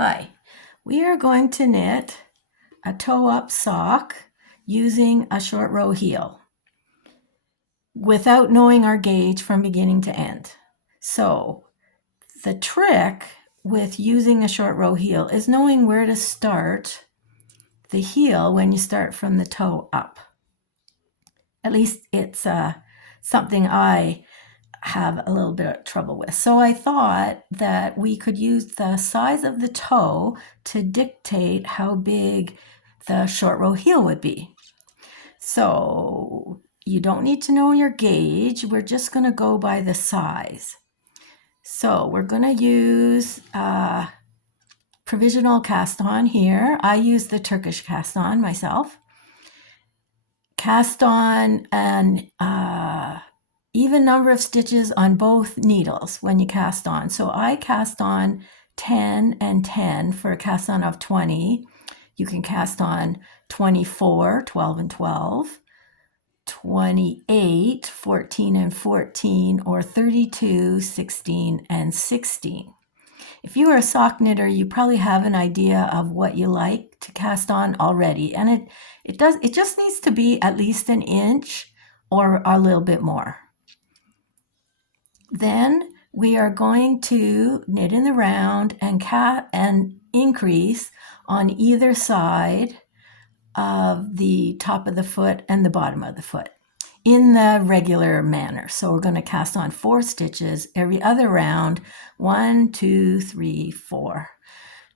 Hi, we are going to knit a toe-up sock using a short row heel without knowing our gauge from beginning to end. So the trick with using a short row heel is knowing where to start the heel when you start from the toe up. At least it's something I have a little bit of trouble with. So I thought that we could use the size of the toe to dictate how big the short row heel would be. So you don't need to know your gauge. We're just going to go by the size. So we're going to use provisional cast on here. I use the Turkish cast on myself. Cast on an even number of stitches on both needles when you cast on. So I cast on 10 and 10 for a cast on of 20. You can cast on 24, 12 and 12, 28, 14 and 14, or 32, 16 and 16. If you are a sock knitter, you probably have an idea of what you like to cast on already. And it just needs to be at least an inch or a little bit more. Then we are going to knit in the round and increase on either side of the top of the foot and the bottom of the foot in the regular manner. So we're going to cast on 4 stitches every other round. 1, 2, 3, 4.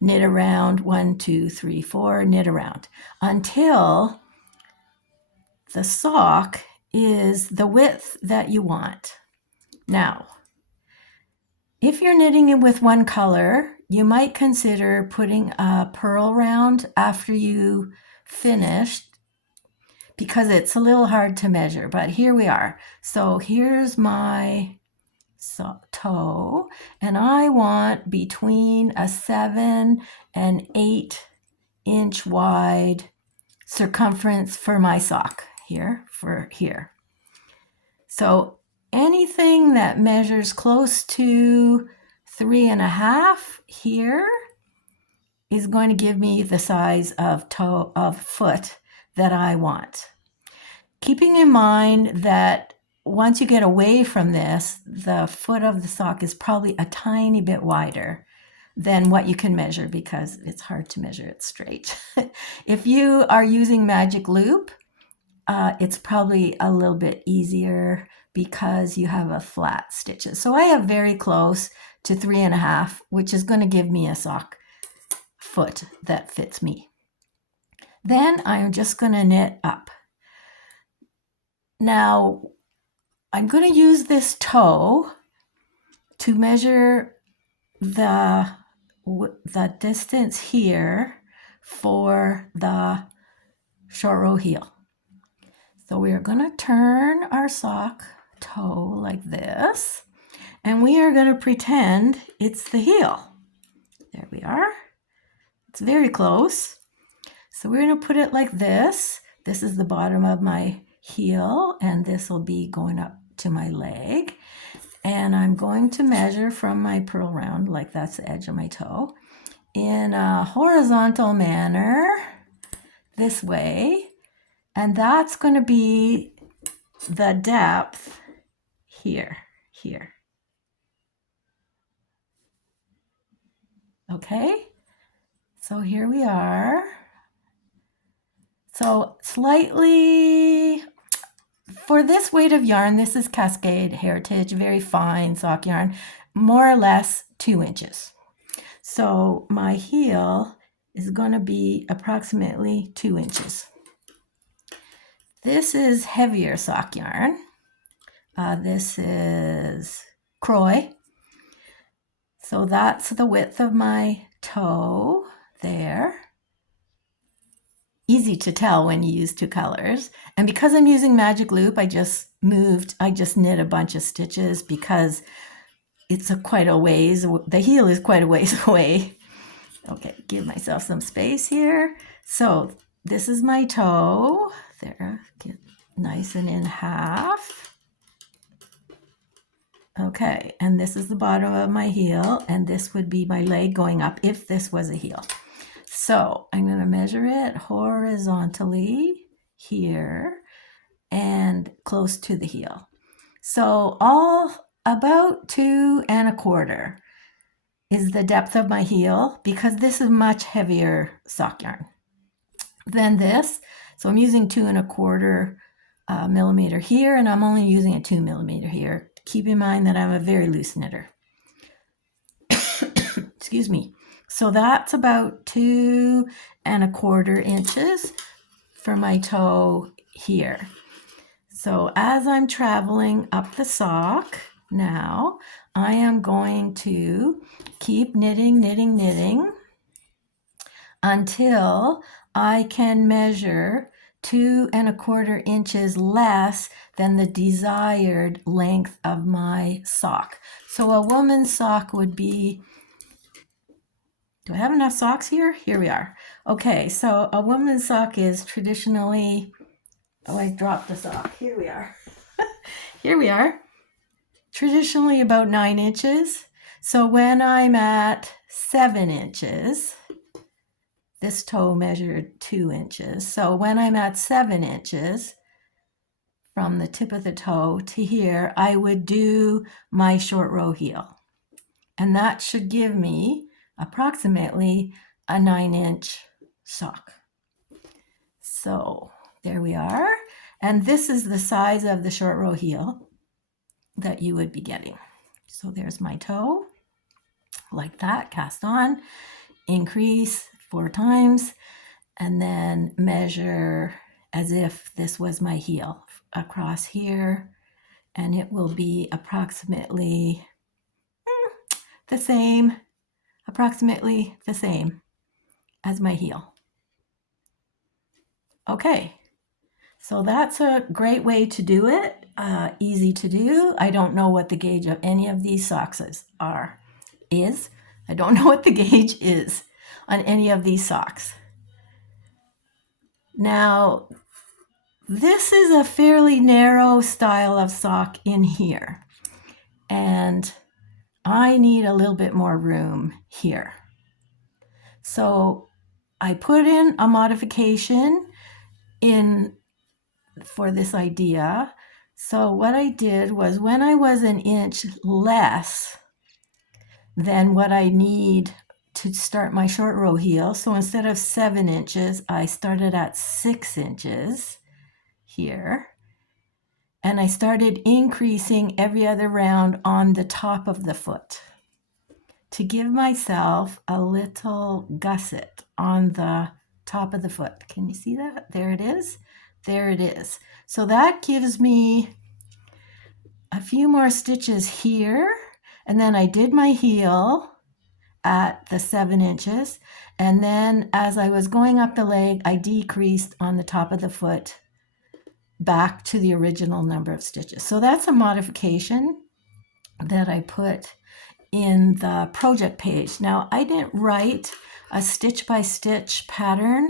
Knit around, 1, 2, 3, 4, knit around until the sock is the width that you want. Now, if you're knitting it with one color, you might consider putting a purl round after you finished because it's a little hard to measure, but here we are. So here's my toe, and I want between a 7 and 8 inch wide circumference for my sock here, So anything that measures close to 3.5 here is going to give me the size of foot that I want. Keeping in mind that once you get away from this, the foot of the sock is probably a tiny bit wider than what you can measure because it's hard to measure it straight. If you are using Magic Loop, it's probably a little bit easier because you have a flat stitches. So I have very close to 3.5, which is going to give me a sock foot that fits me. Then I'm just going to knit up. Now I'm going to use this toe to measure the distance here for the short row heel. So we are going to turn our sock toe like this, and we are going to pretend it's the heel. There we are. It's very close. So we're going to put it like this. This is the bottom of my heel, and this will be going up to my leg. And I'm going to measure from my purl round, like that's the edge of my toe, in a horizontal manner, this way. And that's going to be the depth here. Okay, so here we are. So slightly, for this weight of yarn, this is Cascade Heritage, very fine sock yarn, more or less 2 inches. So my heel is going to be approximately 2 inches. This is heavier sock yarn. This is Croy. So that's the width of my toe there. Easy to tell when you use 2 colors. And because I'm using Magic Loop, I just knit a bunch of stitches because it's quite a ways, the heel is quite a ways away. Okay, give myself some space here. So this is my toe. There, get nice and in half. Okay, and this is the bottom of my heel, and this would be my leg going up if this was a heel. So I'm going to measure it horizontally here and close to the heel. So all about 2¼ is the depth of my heel, because this is much heavier sock yarn than this. So I'm using 2¼ millimeter here, and I'm only using a 2 millimeter here. Keep in mind that I'm a very loose knitter. Excuse me. So that's about 2¼ inches for my toe here. So as I'm traveling up the sock now, I am going to keep knitting, knitting, knitting until I can measure 2¼ inches less than the desired length of my sock. So a woman's sock would be, do I have enough socks here? Here we are. Okay, so a woman's sock is traditionally, oh, I dropped the sock. Here we are. Here we are. Traditionally about 9 inches. So when I'm at 7 inches, this toe measured 2 inches. So when I'm at 7 inches from the tip of the toe to here, I would do my short row heel. And that should give me approximately a 9-inch sock. So there we are. And this is the size of the short row heel that you would be getting. So there's my toe, like that, cast on, increase 4 times, and then measure as if this was my heel across here, and it will be approximately the same, approximately the same as my heel. Okay, so that's a great way to do it, easy to do. I don't know what the gauge of any of these socks is. I don't know what the gauge is on any of these socks. Now, this is a fairly narrow style of sock in here, and I need a little bit more room here. So I put in a modification in for this idea. So what I did was, when I was an inch less than what I need to start my short row heel, so instead of 7 inches, I started at 6 inches here. And I started increasing every other round on the top of the foot to give myself a little gusset on the top of the foot. Can you see that? There it is. There it is. So that gives me a few more stitches here. And then I did my heel at the 7 inches. And then as I was going up the leg, I decreased on the top of the foot back to the original number of stitches. So that's a modification that I put in the project page. Now, I didn't write a stitch-by-stitch pattern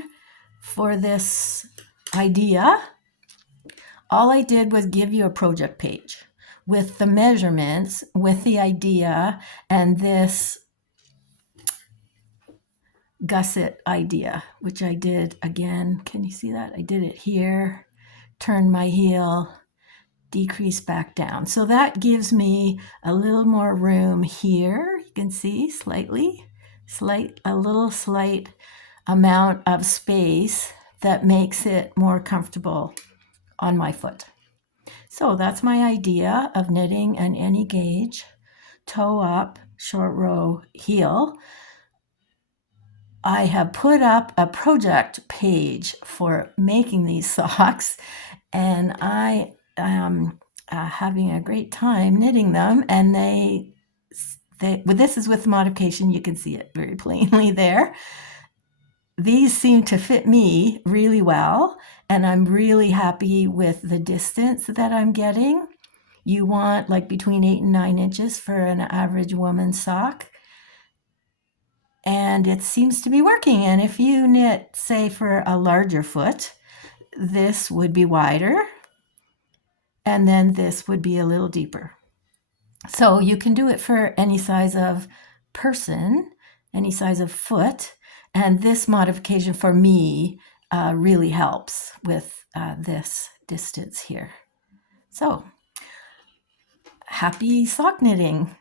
for this idea. All I did was give you a project page with the measurements, with the idea, and this gusset idea, which I did again. Can you see that? I did it here, turned my heel, decrease back down. So that gives me a little more room here. You can see a little slight amount of space that makes it more comfortable on my foot. So that's my idea of knitting an any gauge, toe up, short row heel. I have put up a project page for making these socks, and I am having a great time knitting them. And well, this is with the modification. You can see it very plainly there. These seem to fit me really well, and I'm really happy with the distance that I'm getting. You want like between 8 and 9 inches for an average woman's sock. And it seems to be working. And if you knit, say, for a larger foot, this would be wider, and then this would be a little deeper. So you can do it for any size of person, any size of foot, and this modification for me really helps with this distance here. So happy sock knitting!